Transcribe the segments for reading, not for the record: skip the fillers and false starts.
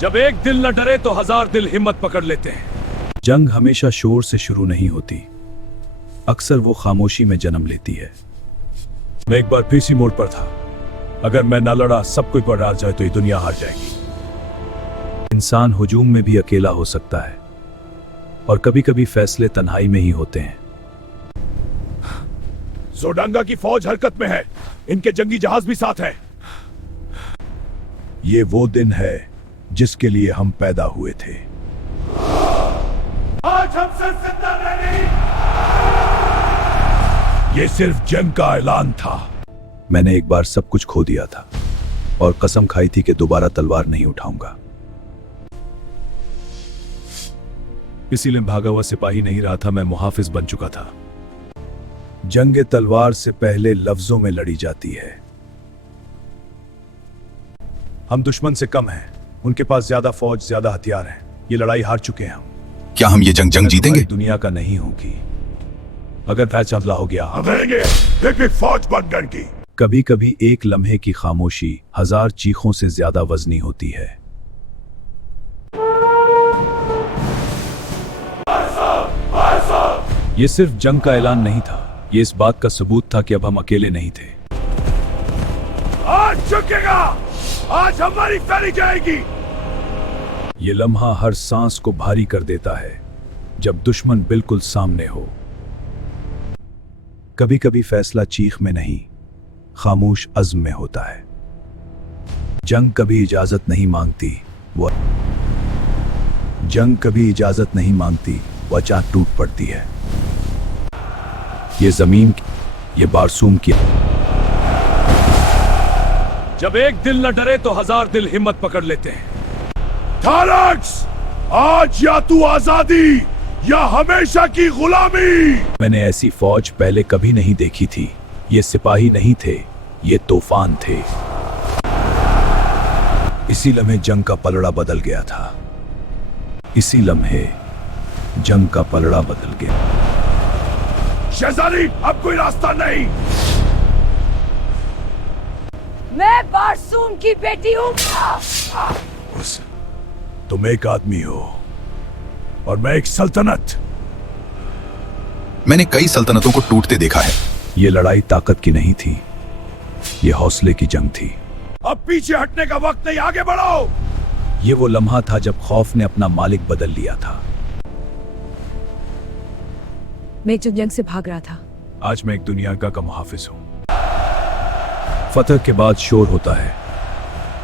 जब एक दिल न डरे तो हजार दिल हिम्मत पकड़ लेते हैं। जंग हमेशा शोर से शुरू नहीं होती, अक्सर वो खामोशी में जन्म लेती है। मैं एक बार फिर सी मोड़ पर था। अगर मैं ना लड़ा, सब कोई पर आ जाए तो ये दुनिया हार जाएगी। इंसान हुजूम में भी अकेला हो सकता है और कभी कभी फैसले तन्हाई में ही होते हैं। जोडांगा की फौज हरकत में है, इनके जंगी जहाज भी साथ है। ये वो दिन है जिसके लिए हम पैदा हुए थे। आज हमसे जिंदा नहीं। ये सिर्फ जंग का ऐलान था। मैंने एक बार सब कुछ खो दिया था और कसम खाई थी कि दोबारा तलवार नहीं उठाऊंगा। इसीलिए भागा हुआ सिपाही नहीं रहा था, मैं मुहाफिज बन चुका था। जंग तलवार से पहले लफ्जों में लड़ी जाती है। हम दुश्मन से कम हैं, उनके पास ज्यादा फौज, ज्यादा हथियार हैं। ये लड़ाई हार चुके हैं हम। क्या हम ये जंग जीतेंगे? दुनिया का नहीं होगी। अगर फैसला हो गया, फौज बनकर की। कभी कभी एक लम्हे की खामोशी हजार चीखों से ज्यादा वजनी होती है। ये सिर्फ जंग का ऐलान नहीं था, ये इस बात का सबूत था कि अब हम अकेले नहीं थे। आज चुकेगा, आज हमारी फैली जाएगी। ये लम्हा हर सांस को भारी कर देता है जब दुश्मन बिल्कुल सामने हो। कभी कभी फैसला चीख में नहीं, खामोश अज़्म में होता है। जंग कभी इजाजत नहीं मांगती, वो वो अचानक टूट पड़ती है। ये जमीन, ये बारसूम की। जब एक दिल न डरे तो हजार दिल हिम्मत पकड़ लेते हैं। थारक्स, आज या तू आजादी या हमेशा की गुलामी। मैंने ऐसी फौज पहले कभी नहीं देखी थी। ये सिपाही नहीं थे, ये तूफान थे। इसी लम्हे जंग का पलड़ा बदल गया था। इसी लम्हे जंग का पलड़ा बदल गया। शहजादी, अब कोई रास्ता नहीं। मैं बारसूम की बेटी हूँ। तुम एक आदमी हो और मैं एक सल्तनत। मैंने कई सल्तनतों को टूटते देखा है। ये लड़ाई ताकत की नहीं थी, ये हौसले की जंग थी। अब पीछे हटने का वक्त नहीं, आगे बढ़ो। ये वो लम्हा था जब खौफ ने अपना मालिक बदल लिया था। मैं जब जंग से भाग रहा था। आज मैं एक दुनिया का मुहाफिज हूं। फतह के बाद शोर होता है,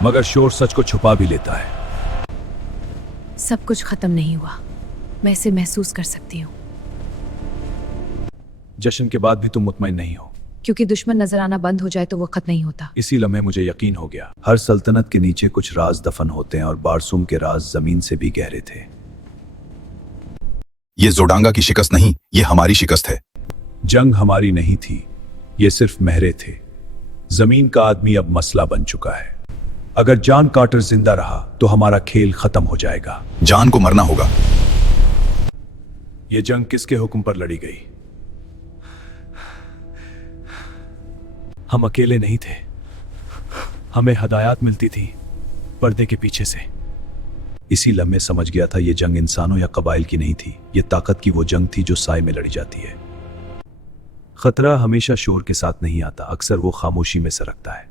मगर शोर सच को छुपा भी लेता है। सब कुछ खत्म नहीं हुआ, मैं इसे महसूस कर सकती हूँ। जश्न के बाद भी तुम मुतमईन नहीं हो, क्योंकि दुश्मन नजर आना बंद हो जाए तो वो खत्म नहीं होता। इसी लम्हे मुझे यकीन हो गया, हर सल्तनत के नीचे कुछ राज दफन होते हैं और बारसूम के राज जमीन से भी गहरे थे। ये जोडांगा की शिकस्त नहीं, ये हमारी शिकस्त है। जंग हमारी नहीं थी, ये सिर्फ महरे थे। जमीन का आदमी अब मसला बन चुका है। अगर जॉन कार्टर जिंदा रहा तो हमारा खेल खत्म हो जाएगा। जान को मरना होगा। यह जंग किसके हुक्म पर लड़ी गई? हम अकेले नहीं थे, हमें हदायत मिलती थी पर्दे के पीछे से। इसी लम्हे समझ गया था ये जंग इंसानों या कबाइल की नहीं थी, ये ताकत की वो जंग थी जो साए में लड़ी जाती है। खतरा हमेशा शोर के साथ नहीं आता, अक्सर वो खामोशी में सरकता है।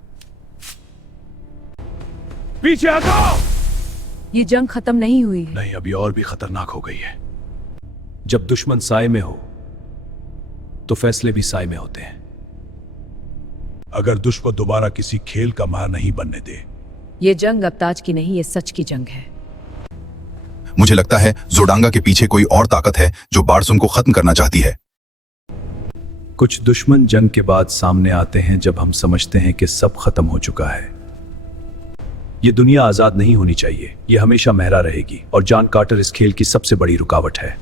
पीछे हटो। ये जंग खत्म नहीं हुई है। नहीं, अभी और भी खतरनाक हो गई है। जब दुश्मन साए में हो तो फैसले भी साए में होते हैं। अगर दुश्मन दोबारा किसी खेल का मार नहीं बनने दे। ये जंग अब ताज की नहीं, ये सच की जंग है। मुझे लगता है जोडांगा के पीछे कोई और ताकत है जो बारसूम को खत्म करना चाहती है। कुछ दुश्मन जंग के बाद सामने आते हैं जब हम समझते हैं कि सब खत्म हो चुका है। ये दुनिया आजाद नहीं होनी चाहिए, ये हमेशा महरा रहेगी और जॉन कार्टर इस खेल की सबसे बड़ी रुकावट है।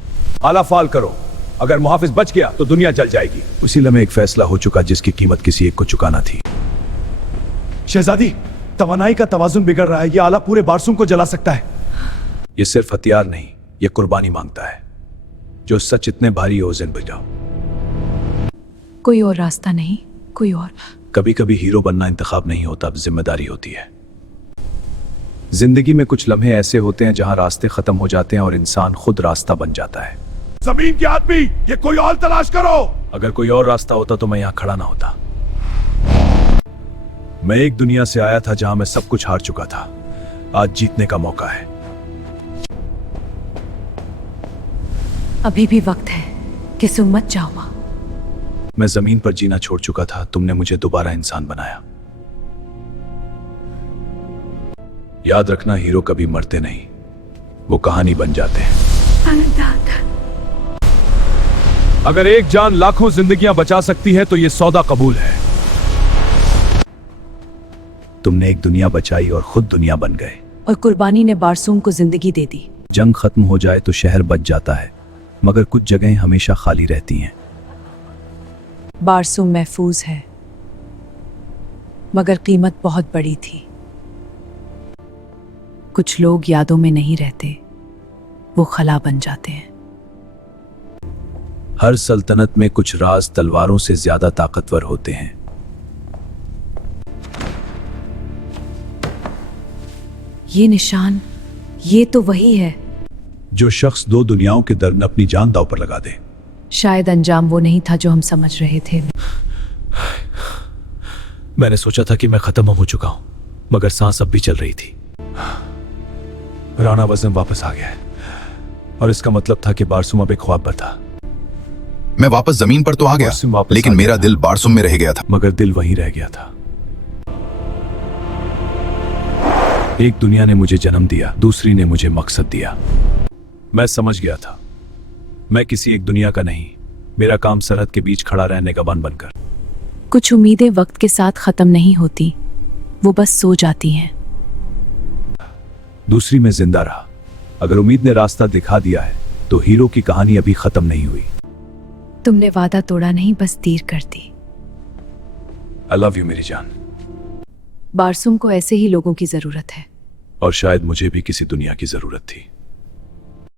आला फाल करो, अगर मुहाफिज बच गया तो दुनिया जल जाएगी। उसी लम्हे एक फैसला हो चुका जिसकी कीमत किसी एक को चुकाना थी। शहजादी, तवानाई का तवाजुन बिगड़ रहा है, ये आला पूरे बारसूम को जला सकता है। ये सिर्फ हथियार नहीं, ये कुर्बानी मांगता है। जो सच इतने भारी हो, जिन बजाओ। कोई और रास्ता नहीं, कोई और। कभी कभी हीरो बनना इंतखाब नहीं होता, अब जिम्मेदारी होती है। जिंदगी में कुछ लम्हे ऐसे होते हैं जहां रास्ते खत्म हो जाते हैं और इंसान खुद रास्ता बन जाता है। जमीन के आदमी, ये कोई और तलाश करो। अगर कोई और रास्ता होता तो मैं यहां खड़ा ना होता। मैं एक दुनिया से आया था जहां मैं सब कुछ हार चुका था। आज जीतने का मौका है। अभी भी वक्त है कि तुम मत जाओ। मैं जमीन पर जीना छोड़ चुका था, तुमने मुझे दोबारा इंसान बनाया। याद रखना, हीरो कभी मरते नहीं, वो कहानी बन जाते हैं। अगर एक जान लाखों जिंदगियां बचा सकती है तो ये सौदा कबूल है। तुमने एक दुनिया बचाई और खुद दुनिया बन गए। और कुर्बानी ने बारसूम को जिंदगी दे दी। जंग खत्म हो जाए तो शहर बच जाता है, मगर कुछ जगहें हमेशा खाली रहती हैं। बारसूम महफूज है, मगर कीमत बहुत बड़ी थी। कुछ लोग यादों में नहीं रहते, वो खला बन जाते हैं। हर सल्तनत में कुछ राज तलवारों से ज्यादा ताकतवर होते हैं। ये निशान, ये तो वही है। जो शख्स दो दुनियाओं के दर्द में अपनी जान दांव पर लगा दे। शायद अंजाम वो नहीं था जो हम समझ रहे थे। मैंने सोचा था कि मैं खत्म हो चुका हूं, मगर सांस अब भी चल रही थी। राणा वज़न वापस आ गया है, और इसका मतलब था कि बारसूम अब एक ख्वाब पर था। मैं वापस जमीन पर तो आ गया, बारसूम वापस लेकिन आ मेरा गया। दिल बारसूम में रह गया था। मगर दिल वहीं रह गया था। एक दुनिया ने मुझे जन्म दिया, दूसरी ने मुझे मकसद दिया। मैं समझ गया था, मैं किसी एक दुनिया का नहीं, मेरा काम सरहद के बीच खड़ा रहने का बन बनकर। कुछ उम्मीदें वक्त के साथ खत्म नहीं होती, वो बस सो जाती हैं। दूसरी में जिंदा रहा। अगर उम्मीद ने रास्ता दिखा दिया है तो हीरो की कहानी अभी खत्म नहीं हुई। तुमने वादा तोड़ा नहीं, बस देर कर दी। आई लव यू मेरी जान। बारसूम को ऐसे ही लोगों की जरूरत है। और शायद मुझे भी किसी दुनिया की जरूरत थी।